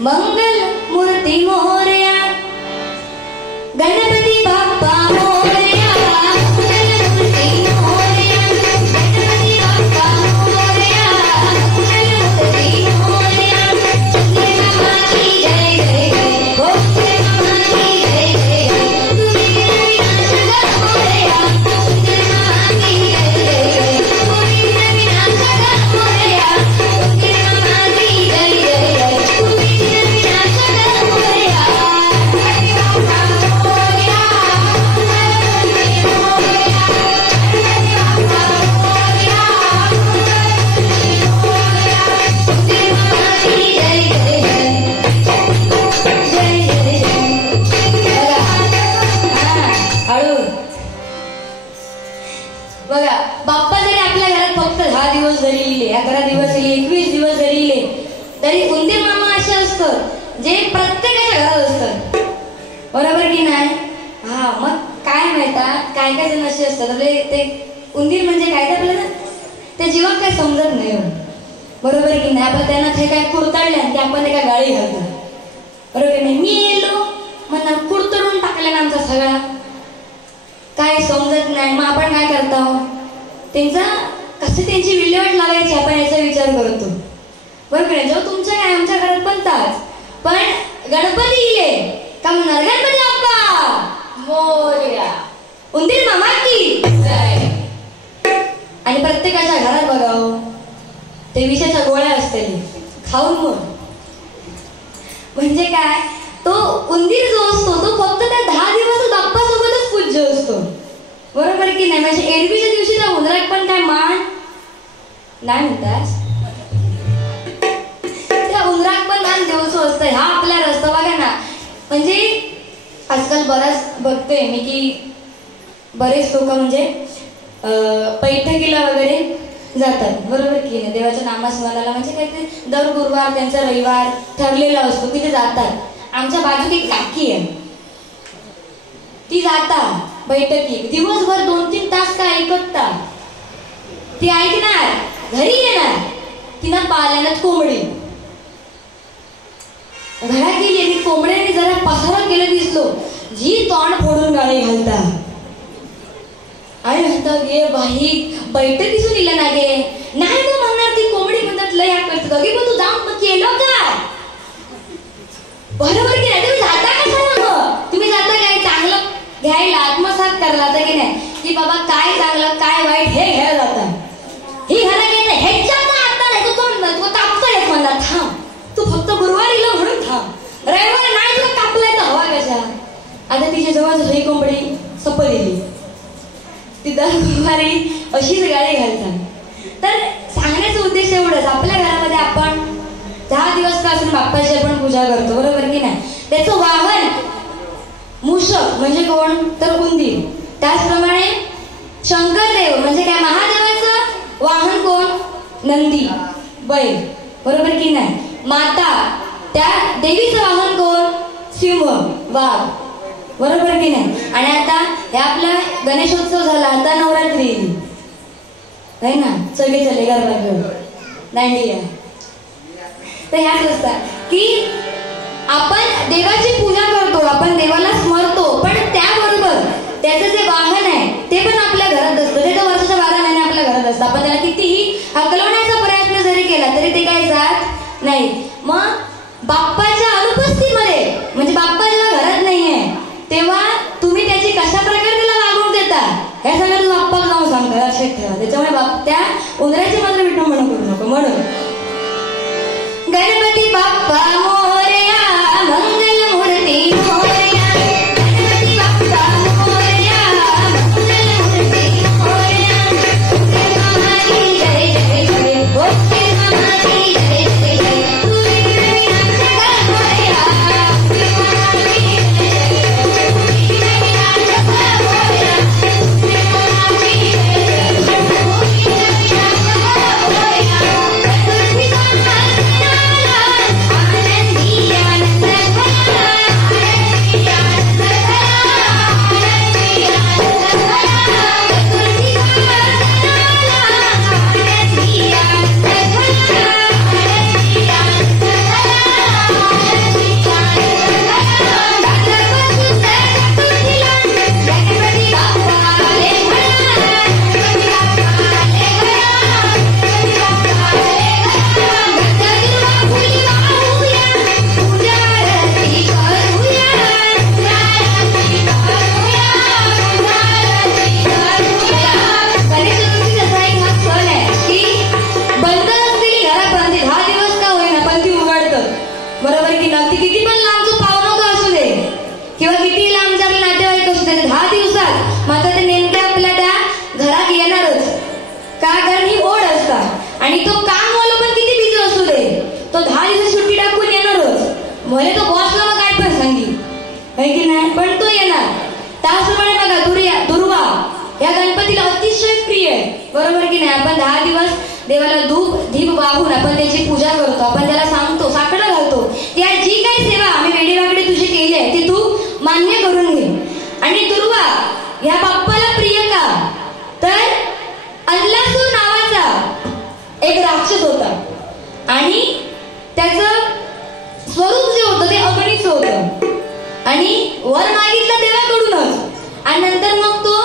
मंगल मूर्ती मोरया, गणपती बाप्पा मोरया, मंगल मूर्ती मोरया, गणपती बाप्पा मोरया, मंगल मूर्ती मोरया, चंद्र मामा की जय जय जय, भोले मामा की जय जय जय, तुम्ही विनाशक मोरया, चंद्र मामा की जय जय जय, तुम्ही विनाशक मोरया, चंद्र मामा की जय जय जय, तुम्ही विनाशक मोरया, बघा बाप्पा जरी आपल्या घरात फक्त 10 दिवस जरी लिहिले, 11 दिवस लिहिले, 21 दिवस जरी लिहिले, तरी उंदीर मामा असे असतं जे प्रत्येकाच्या घरात असतात, बरोबर की नाही? हा, मग काय माहिती काय काय जण असे असतात आपले ते उंदीर म्हणजे काय ते आपल्याला त्या जीवात काय समजत नाही, बरोबर की नाही? आपण त्यांना ते काय कुरतडले की आपण एका गाळी घालतो, बरोबर की नाही? मी येलो म्हणा कुरतडून टाकले ना आमचा सगळा, काय समजत नाही. मग आपण काय करतो, त्यांचा कसे त्यांची विल्हेवाट लावायची आपण याचा विचार करतो, बरोबर आहे? जेव्हा तुमच्या काय आमच्या घरात पण ताच, पण गणपती येईल का म्हणणार गणपती बाप्पा मोरया, उंदीर मामा की जय. आणि प्रत्येकाच्या घरात बघावं ते विषाच्या गोळ्या असतील खाऊन मग, म्हणजे काय तो उंदीर जो असतो तो फक्त त्या 10 दिवस बाप्पा सोबतच पूज्य असतो, बरोबर की नाही? म्हणजे एरवीच्या दिवशी त्या उंदरात पण काय मान नाही म्हणतात, त्या उंदरात पण मान देवसो असतं. हा आपला रस्ता बघा ना, म्हणजे आजकाल बराच बघते मी की बरेच लोक म्हणजे पैठकीला वगैरे जातात, बरोबर की नाही? देवाच्या नामस्मरणाला म्हणजे काय ते दर गुरुवार त्यांचा रविवार ठरलेला असतो की ते जातात. आमच्या बाजूला एक काकी आहे, ती जातात बैठकी, दिवसभर 2-3 तास काय ऐकतात, ती ऐकणार घरी येणार तिनं पाल्यानं कोंबडी घरात गेली आणि कोंबड्याने जरा पसारा केलं दिसलो, जी तोंड फोडून गाळी घालता आणि म्हणतात ये बाई बैठकीसून इलं ना गे, नाही तो म्हणणार ती कोंबडी म्हणतात लय करत दोघी, पण तू जाऊन केलं काय, बरोबर की नाही? तुम्ही जाता कशाला, मग तुम्ही जाता काय चांगलं घ्यायला, आत्मसात करायला की नाही, की बाबा काय चांगलं काय वाईट हे घ्यायला जाता, ही घरा घेत नाही ह्याच्यात आता नाही तू कापता येत म्हणला, थांब तू फक्त गुरुवारी लो म्हणून थांब, रविवारी नाही तुला कापलाय तर हवा कशा. आता तिच्या जवळ ही कोंबडी सपलेली, ती दर गुरुवारी अशीच गाळी घालतात. तर सांगण्याचा उद्देश एवढंच, आपल्या घरामध्ये आपण 10 दिवस का असून बाप्पाची आपण पूजा करतो, बरोबर की नाही? त्याचं वाहन मूषक म्हणजे कोण, तर उंदीर. त्याचप्रमाणे शंकरदेव म्हणजे काय, महादेवाचं वाहन कोण, नंदी बैल, बरोबर की नाही? माता त्या देवीचं वाहन कोण, सिंह वाघ, बरोबर की नाही? आणि आता हे आपला गणेशोत्सव झाला, आता नवरात्री नाही ना, सगळे चले गरबा घेऊन दांडिया. तर ह्याच असतात की आपण देवाची पूजा करतो, आपण देवाला स्मरतो, पण त्याबरोबर त्याचं जे वाहन आहे ते पण आपल्या घरात असतं, ते तर वर्षाच्या 12 महिने आपल्या घरात असतं. आपण त्याला कितीही हकलवण्याचा प्रयत्न जरी केला तरी ते काय जात नाही. मग बाप्पाच्या अनुपस्थितीमध्ये म्हणजे बाप्पा जेव्हा घरात नाहीये तेव्हा तुम्ही त्याची कशा प्रकारे त्याला वागवून देता हे सगळं बाप्पा जाऊन सांगता, लक्षात ठेवा. त्याच्यामुळे त्या उंदराची मात्र विठू म्हणून करू नको. म्हणून गणपती बाप्पा मोरया, मंगल मूर्ती मोरया, गणपती बाप्पा मोरया, मंगल मूर्ती मोरया, भोले मामा की जय जय जय, भोले मामा की जय जय जय, तुम्ही विनाशक मोरया, भोले मामा की जय जय जय, तुम्ही विनाशक मोरया, भोले मामा की जय जय जय, तुम्ही विनाशक मोरया. किती पण लांबचं पाहुणं का असू दे किंवा किती लांबचे आपले नातेवाईक असू दे 10 दिवसात मात्र ते नेमक्या आपल्या त्या घरात येणारच का, कारण ही ओढ असतात. आणि तो कामवाला पण किती बिझी असू दे तो 10 दिवस सुट्टी टाकून येणारच. भले तो बॉसला मग काय पण सांगी की नाही, पण तो येणार. त्याचप्रमाणे बघा दुर्वा या गणपतीला अतिशय प्रिय आहे, बरोबर की नाही. आपण 10 दिवस देवाला दीप वाहून आपण त्याची पूजा करतो, आपण त्याला सांगतो, साकडं घालतो की जी काही सेवा आम्ही वेडीवाकडी तुझी केली आहे ती तू मान्य करून घे. आणि दुर्वा ह्या बाप्पाला प्रिय का, तर अल्लासूर नावाचा एक राक्षस होता आणि त्याचं स्वरूप जे होतं ते अगणित होतं आणि वर मागितलं देवाकडूनच. आणि नंतर मग तो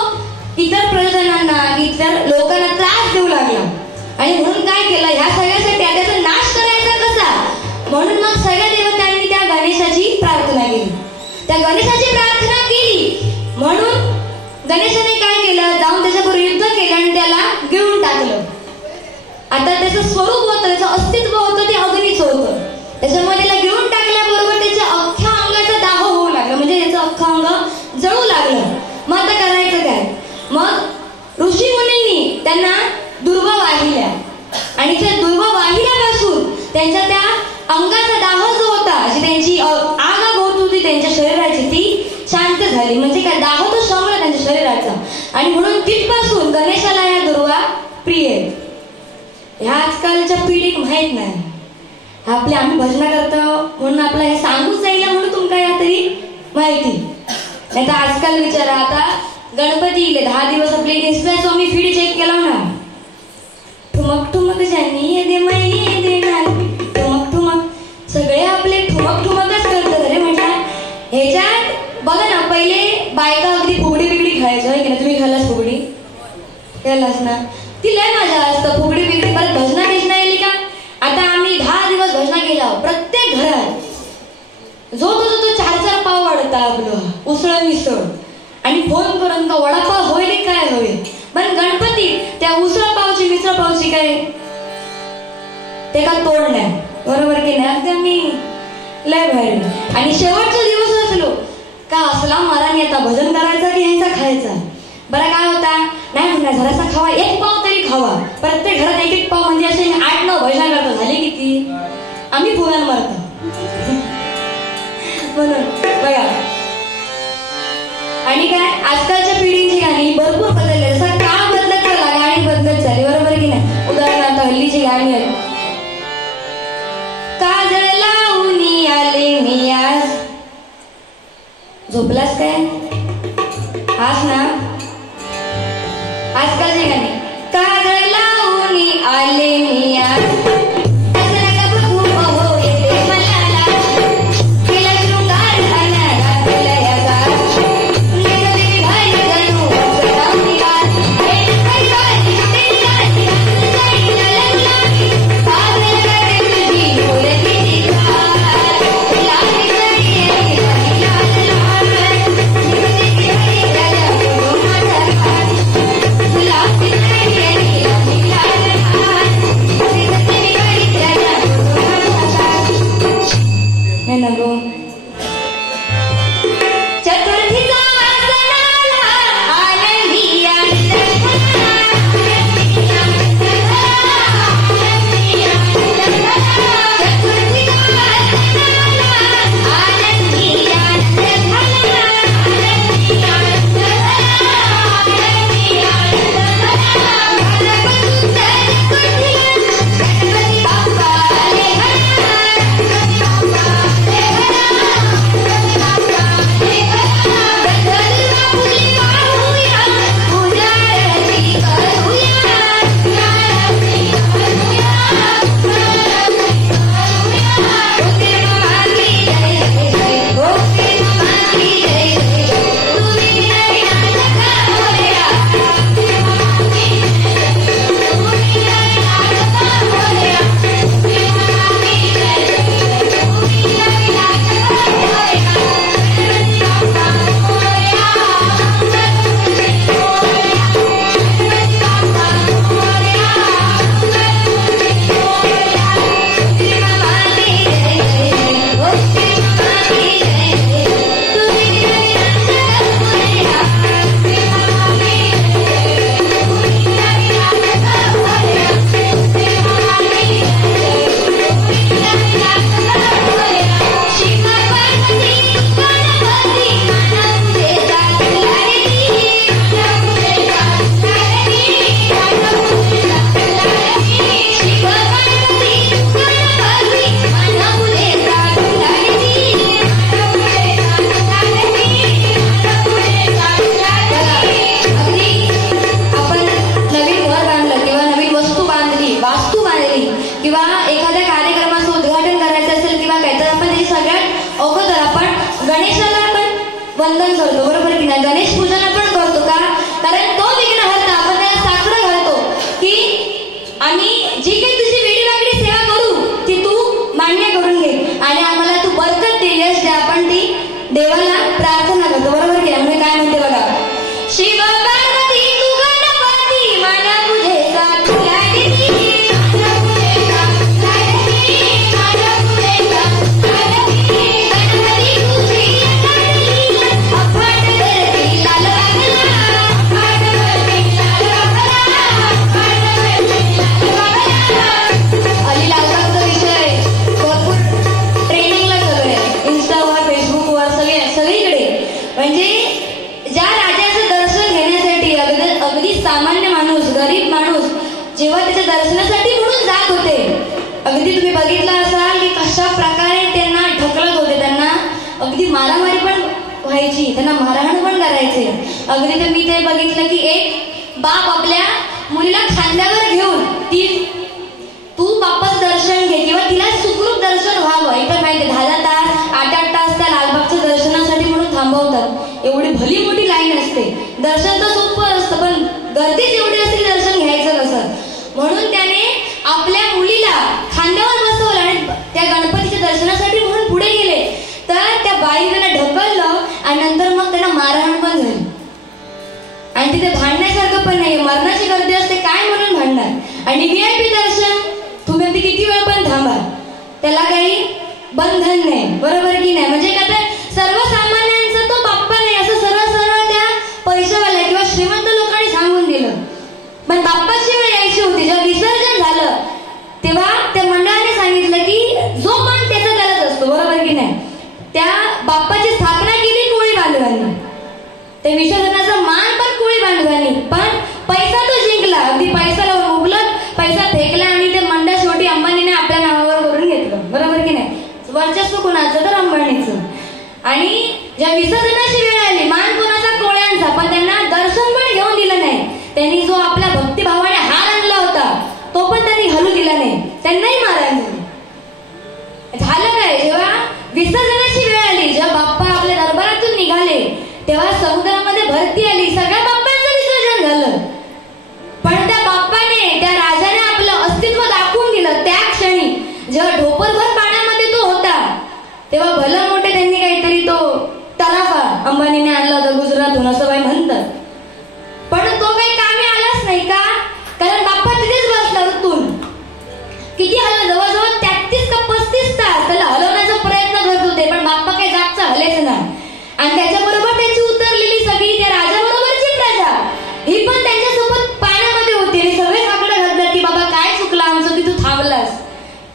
इतर प्रजनांना इतर लोकांना त्रास देऊ लागला. आणि म्हणून काय केलं, ह्या सगळ्यासाठी त्याचा नाश करायचा कसा, म्हणून मग सगळ्या देवतांनी त्या गणेशाची प्रार्थना केली. त्या गणेशाची प्रार्थना केली म्हणून गणेशाने काय केलं, जाऊन त्याच्याबरोबर युद्ध केलं आणि त्याला गिळून टाकलं. आता त्याचं स्वरूप होतं, त्याचं अस्तित्व होतं ते अग्नीच होतं. त्याच्यामुळे त्याला गिळून टाकल्याबरोबर त्याच्या अख्ख्या अंगाचा दाह होऊ लागला, म्हणजे त्याचं अख्खं अंग जळू लागलं. मग आता करायचं काय, मग ऋषी मुनींनी त्यांना दुर्वा वाहिल्या आणि त्या दुर्वा वाहिल्यापासून त्यांच्या त्या अंगाचा दाह जो होता, जी त्यांची आग होत होती त्यांच्या शरीराची ती शांत झाली. म्हणजे काय, दाह तो शमला त्यांच्या शरीराचा. आणि म्हणून तिथपासून गणेशाला या दुर्वा प्रिय आहेत. ह्या आजकालच्या पिढीक माहित नाही, आपले आम्ही भजना करतो म्हणून आपलं हे सांगूच जाईल म्हणून तुमका या तरी माहिती नाही. तर आजकाल विचारा, आता गणपती इले 10 दिवस आपले इंस्टाचं आम्ही फीड चेक केला ना, ठुमक ठुमक जानी दे माई दे नानी, ठुमक ठुमक सगळे आपले ठुमक ठुमकच करतात. अरे म्हटलं ह्याच्यात बघा ना, पहिले बायका अगदी फुगडी बिगडी खेळायचं आहे की ना, तुम्ही खाल्लास फुगडी, केलास ना, ती लय मजा असतं फुगडी बिगडी. परत भजना बिजना येली का, आता आम्ही 10 दिवस भजना केला प्रत्येक घरात जो तो 4-4 पाव वाढता आपलं उसळ मिसळ आणि फोन करून का वडापाव होईल काय होईल. पण गणपती त्या उसळ पावची मिसळ पावची काय ते का तोड नाही, बरोबर की नाही. अगदी मी लय भारी. आणि शेवटचा दिवस असलो का असला मला नाही आता भजन करायचा की यांचा खायचा. बरं काय होता, नाही म्हणणार जरासा खावा, 1 पाव तरी खावा. प्रत्येक घरात 1-1 पाव म्हणजे असे 8-9 भजन करतो. झाले किती, आम्ही फुगान मारतो म्हणून बघा. आणि काय, आजकालच्या पिढीची गाणी भरपूर बदलले, जसा काळ बदलत गेला गाणी बदलत झाली, बरोबर की नाही. उदाहरणार्थ हल्लीची गाणी आहेत, काजळ लावून आले मी आज, झोपलास काय आज ना. आजकालची गाणी, काजळ लावून आले मी आज, गणेश पूजन आपण करतो का? कारण तो विघ्नहर्ता, आपण त्याला साकडं घालतो की आम्ही जी काही तुझी वेळी सेवा करू ती तू मान्य करून घे आणि आम्हाला तू बरकत दे, यश दे. आपण ती देवाला प्रार्थना करतो, बरोबर की? आम्ही काय म्हणते बघा, शिव पार्वती तू गणपती माना तुझे साथ लागली. सामान्य माणूस, गरीब माणूस जेव्हा त्याच्या दर्शनासाठी म्हणून जात होते, अगदी तुम्ही बघितलं असाल की कशा प्रकारे त्यांना ढकलत होते, त्यांना अगदी मारामारी पण व्हायची, त्यांना मारहाण पण करायचे. अगदी तर मी ते बघितलं की एक बाप आपल्या मुलीला खांद्यावर घेऊन तू बाप्पाचं दर्शन घे किंवा तिला सुखरूप दर्शन व्हावं, इथं माहिती 10 तास 8 तास त्या लालबागच्या दर्शनासाठी म्हणून थांबवतात. एवढी भली मोठी लाईन असते. दर्शन तर सोपं असतं पण गर्दीच एवढी असते की दर्शन घ्यायचं कसं. म्हणून त्याने आपल्या मुलीला खांद्यावर बसवलं आणि त्या गणपतीच्या दर्शनासाठी म्हणून पुढे गेले. तर त्या बाईला ढकललं आणि नंतर मग त्यांना मारहाण पण झाली. आणि तिथे भांडण्यासारखं पण नाही, मरणाची गर्दी असते काय म्हणून भांडणार. आणि VIP दर्शन तुम्ही अगदी किती वेळ पण थांबा, त्याला काही बंधन नाही, बरोबर की नाही. म्हणजे काय तर सर्वसामान्यांचा तो बाप्पा नाही असं सरळ सरळ त्या पैशावाल्या किंवा श्रीमंत लोकांनी सांगून दिलं. पण बाप्पाची वेळ यायची होती, जेव्हा विसर्जन झालं तेव्हा त्या मंडळाने सांगितलं की जो मान त्याचा त्यालाच असतो, बरोबर की नाही. त्या बाप्पाची स्थापना केली कोळी बांधवांनी, त्या विसर्जनाचा मान पण कोळी बांधवांनी, पण पैसा तो जिंकला. अगदी पैसा लावून उबलत पैसा फेकला आणि ते मंडळ शेवटी अंबानीने आपल्या नावावर करून घेतलं, बरोबर की नाही. वर्चस्व कोणाचं तर अंबानीचं. आणि ज्या विसर्जनाची वेळ आली मान कोणाचा कोळ्यांचा, पण त्यांना दर्शन पण घेऊन दिलं नाही. त्यांनी जो आपल्या भक्तिभावाने हार आणला होता तो पण त्यांनी हलू दिला नाही, त्यांनाही मारहाण झाली. झालं काय, जेव्हा विसर्जनाची वेळ आली, जेव्हा बाप्पा आपल्या दरबारातून निघाले तेव्हा समुद्रामध्ये भरती आली, सगळ्या बाप्पांचं विसर्जन झालं. पण त्या बाप्पाने, त्या राजाने आपलं अस्तित्व दाखवून दिलं. त्या क्षणी जेव्हा ढोपरभर पाण्यामध्ये तो होता तेव्हा भलं मोठे त्यांनी काहीतरी तो तलाफा अंबानीने आणला होता गुजरातहून असं बाई म्हणतात. पण तो काही कामी आलाच नाही का, कारण बाप्पा तिथेच बसला उतून. किती हलवलं, जवळजवळ 33 का 35 तास त्याला हलवण्याचा प्रयत्न करत होते, पण बाप्पा काही जागचा हलायचं नाही. आणि त्याच्याबरोबर त्याची उतरलेली सगळी त्या राजाबरोबरची प्रजा ही पण त्यांच्यासोबत पाण्यामध्ये होती. आणि सगळे साकडं घातलं की बाबा काय चुकलं आमचं की तू थांबलास.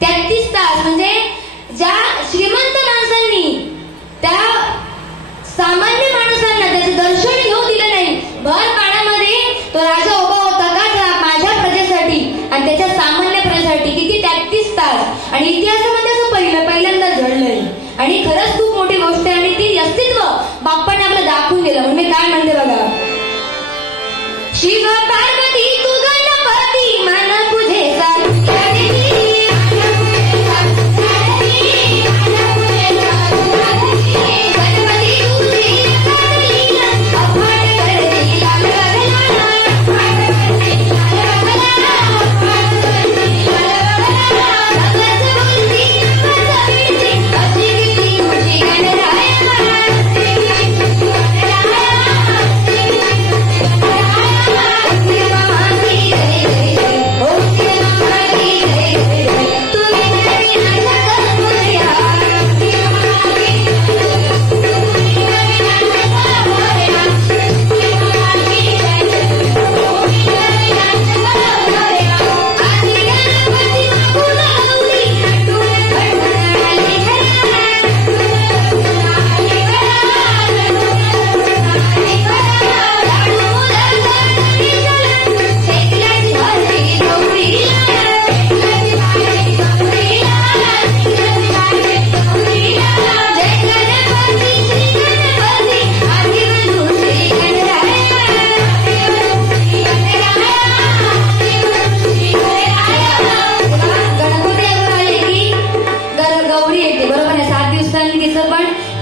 33 तास म्हणजे ज्या श्रीमंत माणसांनी त्या सामान्य माणसांना त्याचं दर्शन घेऊ दिलं नाही. भर पाण्यामध्ये तो राजा उभा होता का माझ्या प्रजेसाठी आणि त्याच्या सामान्य प्रजेसाठी. किती 33 तास. आणि इतिहासामध्ये असं पहिल्यांदा घडलंय. आणि खरंच खूप मोठी गोष्ट आहे आणि ती अस्तित्व बाप्पाने आपलं दाखवून दिलं. म्हणजे काय म्हणते बघा, शिव पार्वती तू गणपती मान तुझे साथ लागली.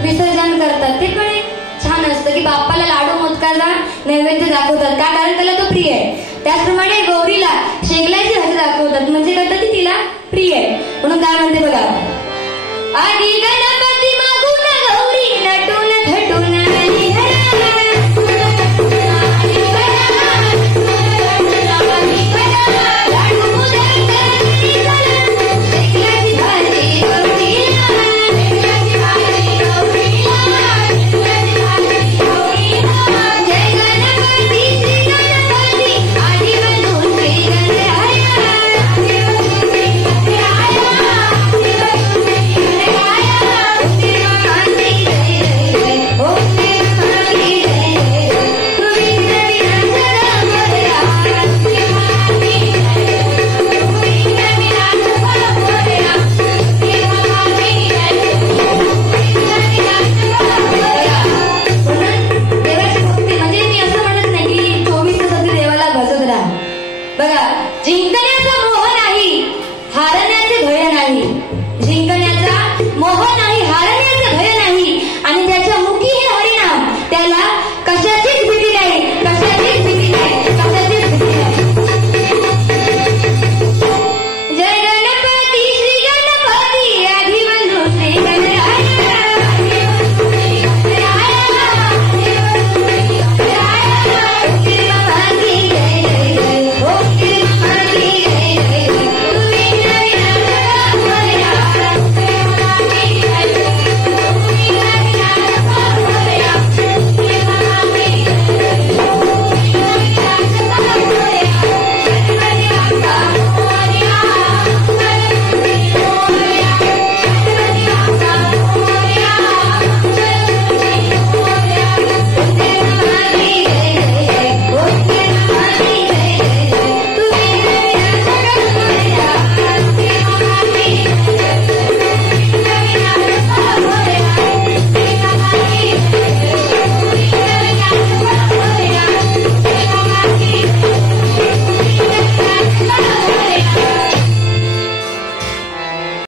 विसर्जन करतात ते पण एक छान असतं. असतं की बाप्पाला लाडू मोदकाचा नैवेद्य दाखवतात का, कारण त्याला तो प्रिय आहे. त्याचप्रमाणे गौरीला शेगलाची भाजी दाखवतात, म्हणजे करतात ती तिला प्रिय आहे. म्हणून काय म्हणते बघा, आधी गणपती मागून गौरी नटून थटून आली बघा. जिंकण्याचा मोह नाही, हारण्याचे भय नाही. जिंकण्याचा मोह नाही.